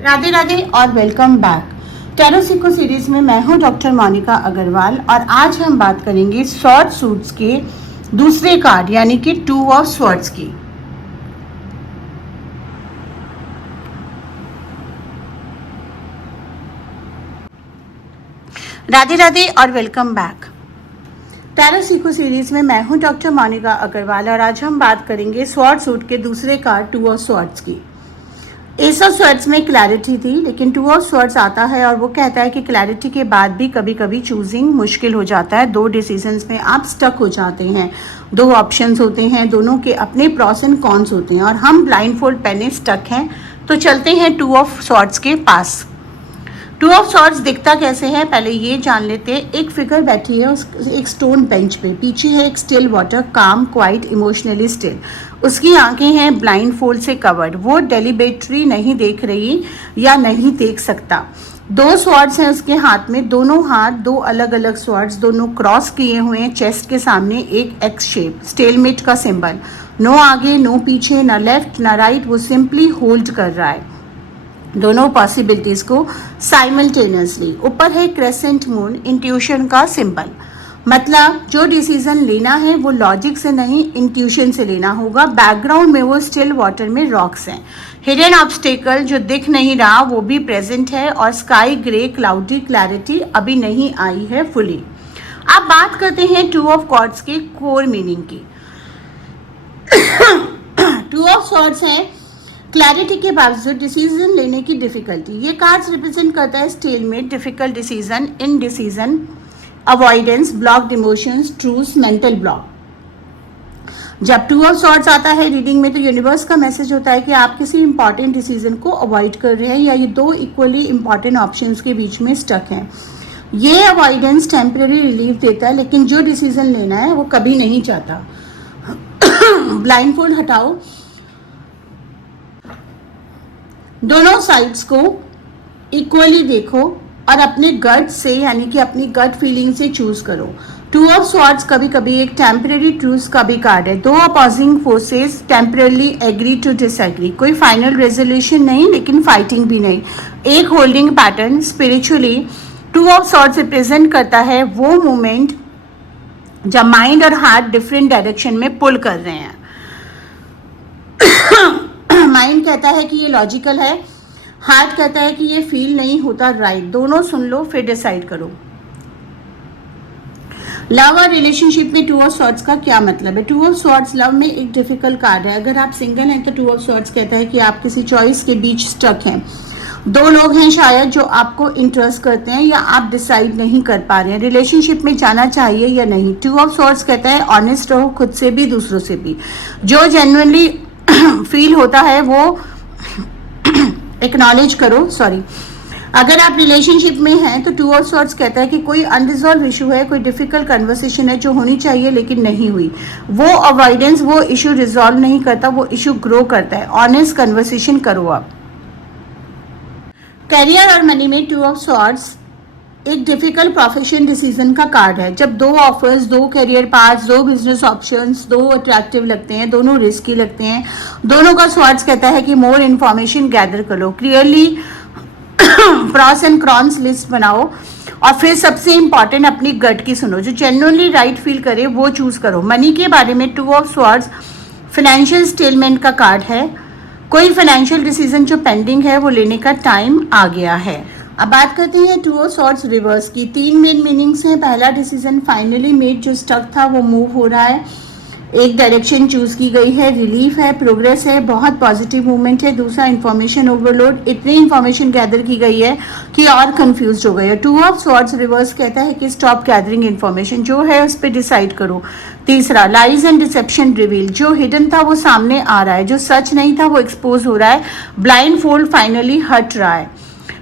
राधे राधे और welcome back. Tarot सीखो series में मैं हूं डॉक्टर मोनिका अग्रवाल और आज हम बात करेंगे स्वॉर्ड सूट्स के दूसरे कार्ड यानी कि 2 ऑफ स्वॉर्ड्स की। राधे राधे और वेलकम बैक। टैरो सीखो सीरीज में मैं हूं डॉक्टर मोनिका अग्रवाल और आज हम बात करेंगे स्वॉर्ड सूट के दूसरे कार्ड 2 ऑफ स्वॉर्ड्स की। एस ऑफ स्वॉर्ड्स में क्लैरिटी थी, लेकिन 2 ऑफ स्वॉर्ड्स आता है और वो कहता है कि क्लैरिटी के बाद भी कभी कभी चूजिंग मुश्किल हो जाता है। 2 डिसीजंस में आप स्टक हो जाते हैं। 2 ऑप्शंस होते हैं, दोनों के अपने प्रॉस एंड कॉन्स होते हैं और हम ब्लाइंडफोल्ड पहने स्टक हैं। तो चलते हैं 2 ऑफ स्वॉर्ड्स के पास। 2 ऑफ स्वॉर्ड्स दिखता कैसे है पहले ये जान लेते हैं। एक फिगर बैठी है एक स्टोन बेंच पे, पीछे है एक स्टिल वाटर, काम, क्वाइट, इमोशनली स्टिल। उसकी आंखें हैं ब्लाइंड फोल्ड से कवर्ड। वो डेलिबरेटली नहीं देख रही या नहीं देख सकता। 2 स्वॉर्ड्स हैं उसके हाथ में, दोनों हाथ 2 अलग अलग स्वॉर्ड्स, दोनों क्रॉस किए हुए हैं चेस्ट के सामने, एक एक्स शेप, स्टेलमेट का सिंबल। नो आगे, नो पीछे, ना लेफ्ट ना राइट, वो सिंपली होल्ड कर रहा है दोनों पॉसिबिलिटीज को साइमल्टेनियसली। ऊपर है क्रेसेंट मून, इंट्यूशन का सिंबल। मतलब जो डिसीजन लेना है वो लॉजिक से नहीं इंट्यूशन से लेना होगा। बैकग्राउंड में वो स्टिल वाटर में रॉक्स हैं। हिडन ऑब्स्टेकल जो दिख नहीं रहा वो भी प्रेजेंट है और स्काई ग्रे क्लाउडी, क्लैरिटी अभी नहीं आई है फुली। अब बात करते हैं 2 ऑफ कॉर्ड्स के कोर मीनिंग की। 2 ऑफ स्वॉर्ड्स है क्लैरिटी के बावजूद डिसीजन लेने की डिफिकल्टी। ये कार्ड्स रिप्रेजेंट करता है stalemate, difficult decision, indecision, avoidance, blocked emotions, truth, mental block. जब 2 ऑफ स्वॉर्ड्स आता है रीडिंग में तो यूनिवर्स का मैसेज होता है कि आप किसी इंपॉर्टेंट डिसीजन को अवॉइड कर रहे हैं या ये 2 इक्वली इंपॉर्टेंट ऑप्शंस के बीच में स्टक हैं। ये अवॉइडेंस टेम्परेरी रिलीफ देता है, लेकिन जो डिसीजन लेना है वो कभी नहीं चाहता। ब्लाइंडफोल्ड हटाओ, दोनों साइड्स को इक्वली देखो और अपने गट से यानी कि अपनी गट फीलिंग से चूज करो। 2 ऑफ स्वॉर्ड्स कभी कभी एक टेम्परेरी ट्रूथ का भी कार्ड है। 2 opposing forces temporarily agree to disagree. कोई फाइनल रेजोल्यूशन नहीं, लेकिन फाइटिंग भी नहीं। एक holding pattern spiritually. 2 of swords represent करता है वो मोमेंट जब माइंड और हार्ट डिफरेंट डायरेक्शन में पुल कर रहे हैं। माइंड कहता है कि ये लॉजिकल है, हार्ट कहता है कि ये फील नहीं होता राइट। दोनों सुन लो फिर डिसाइड करो। लव और रिलेशनशिप में 2 ऑफ स्वॉर्ड्स का क्या मतलब है? 2 ऑफ स्वॉर्ड्स लव में एक डिफिकल्ट कार्ड है। अगर आप सिंगल हैं तो 2 ऑफ स्वॉर्ड्स कहता है कि आप किसी चॉइस के बीच स्टक हैं। 2 लोग हैं शायद जो आपको इंटरेस्ट करते हैं या आप डिसाइड नहीं कर पा रहे हैं रिलेशनशिप में जाना चाहिए या नहीं। 2 ऑफ स्वॉर्ड्स कहता है ऑनेस्ट रहो, खुद से भी दूसरों से भी। जो जेन्युइनली फील होता है वो एक्नॉलेज करो। अगर आप रिलेशनशिप में हैं तो 2 ऑफ स्वॉर्ड्स कहता है कि कोई अनरिजॉल्व इशू है, कोई डिफिकल्ट कन्वर्सेशन है जो होनी चाहिए लेकिन नहीं हुई। वो अवॉइडेंस वो इशू रिजॉल्व नहीं करता, वो इशू ग्रो करता है। ऑनेस्ट कन्वर्सेशन करो आप। करियर और मनी में 2 ऑफ स्वॉर्ड्स एक डिफिकल्ट प्रोफेशन डिसीजन का कार्ड है। जब 2 offers, 2 career paths, 2 business options, 2 attractive लगते हैं, दोनों रिस्की लगते हैं, दोनों का स्वॉर्ड्स कहता है कि मोर इन्फॉर्मेशन गैदर करो, clearly pros and cons list बनाओ और फिर सबसे इंपॉर्टेंट अपनी गट की सुनो। जो जेन्युइनली राइट फील करे वो चूज करो। मनी के बारे में 2 ऑफ स्वॉर्ड्स फाइनेंशियल स्टेलमेंट का कार्ड है। कोई फाइनेंशियल डिसीजन जो पेंडिंग है वो लेने का टाइम आ गया है। अब बात करते हैं 2 ऑफ स्वॉर्ड्स रिवर्स की। 3 मेन मीनिंग्स हैं। पहला डिसीजन फाइनली मेड, जो स्टक था वो मूव हो रहा है, एक डायरेक्शन चूज की गई है, रिलीफ है, प्रोग्रेस है, बहुत पॉजिटिव मूवमेंट है। दूसरा इंफॉर्मेशन ओवरलोड, इतनी इंफॉर्मेशन गैदर की गई है कि और कंफ्यूज हो गए है। 2 ऑफ स्वॉर्ड्स रिवर्स कहता है कि स्टॉप गैदरिंग इंफॉर्मेशन, जो है उस पर डिसाइड करो। तीसरा लाइज एंड डिसेप्शन रिवील, जो हिडन था वो सामने आ रहा है, जो सच नहीं था वो एक्सपोज हो रहा है, ब्लाइंड फोल्ड फाइनली हट रहा है।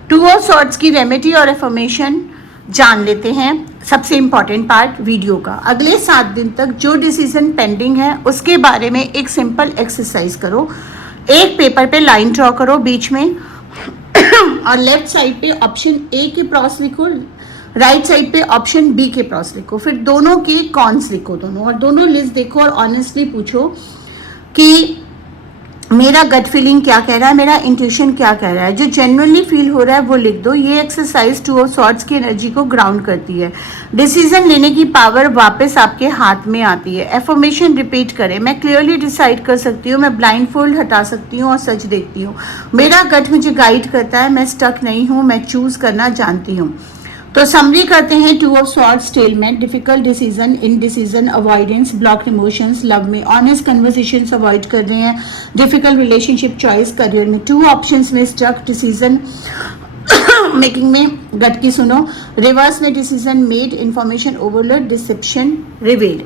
2 ऑफ स्वॉर्ड्स की रेमेडी और एफर्मेशन जान लेते हैं। सबसे इंपॉर्टेंट पार्ट वीडियो का। अगले 7 दिन तक जो डिसीजन पेंडिंग है उसके बारे में एक सिंपल एक्सरसाइज करो। एक पेपर पे लाइन ड्रॉ करो बीच में और लेफ्ट साइड पे ऑप्शन ए के प्रॉस लिखो, राइट साइड पे ऑप्शन बी के प्रॉस लिखो, फिर दोनों के कॉन्स लिखो दोनों, और दोनों लिस्ट देखो और ऑनेस्टली पूछो कि मेरा गट फीलिंग क्या कह रहा है, मेरा इंट्यूशन क्या कह रहा है, जो जेन्युइनली फील हो रहा है वो लिख दो। ये एक्सरसाइज 2 ऑफ सॉर्ड्स की एनर्जी को ग्राउंड करती है। डिसीजन लेने की पावर वापस आपके हाथ में आती है। एफर्मेशन रिपीट करें, मैं क्लियरली डिसाइड कर सकती हूँ, मैं ब्लाइंड फोल्ड हटा सकती हूँ और सच देखती हूँ। मेरा गट मुझे गाइड करता है, मैं स्टक नहीं हूँ, मैं चूज करना जानती हूँ। तो समरी करते हैं, 2 of swords stalemate, difficult decision, indecision, avoidance, blocked emotions, love में ऑनेस्ट कन्वर्सेशंस अवॉइड कर रहे हैं, डिफिकल्ट रिलेशनशिप चॉइस, करियर में 2 ऑप्शंस में स्टक, डिसीजन मेकिंग में गट की सुनो, रिवर्स में decision made, information overload, deception revealed.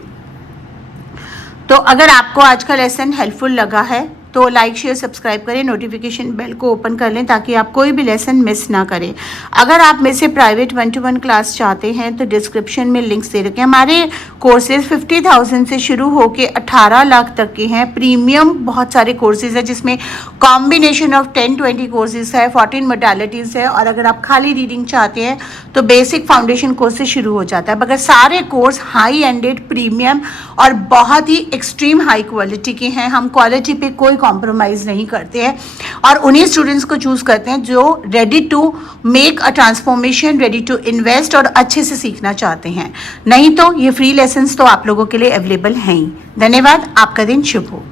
तो अगर आपको आज का लेसन हेल्पफुल लगा है तो लाइक शेयर सब्सक्राइब करें, नोटिफिकेशन बेल को ओपन कर लें ताकि आप कोई भी लेसन मिस ना करें। अगर आप मेरे से प्राइवेट 1-to-1 क्लास चाहते हैं तो डिस्क्रिप्शन में लिंक्स दे रखे हैं। हमारे कोर्सेज 50,000 से शुरू होकर 18 लाख तक के हैं। प्रीमियम बहुत सारे कोर्सेज है जिसमें कॉम्बिनेशन ऑफ 10-20 कोर्सेज है, 14 मोडालिटीज़ है। और अगर आप खाली रीडिंग चाहते हैं तो बेसिक फाउंडेशन कोर्स से शुरू हो जाता है। मगर सारे कोर्स हाई एंडेड, प्रीमियम और बहुत ही एक्सट्रीम हाई क्वालिटी के हैं। हम क्वालिटी पे कोई कॉम्प्रोमाइज़ नहीं करते हैं और उन्हीं स्टूडेंट्स को चूज़ करते हैं जो ready to make a transformation, ready to invest और अच्छे से सीखना चाहते हैं। नहीं तो ये फ्री लेसन्स तो आप लोगों के लिए अवेलेबल हैं ही। धन्यवाद, आपका दिन शुभ हो।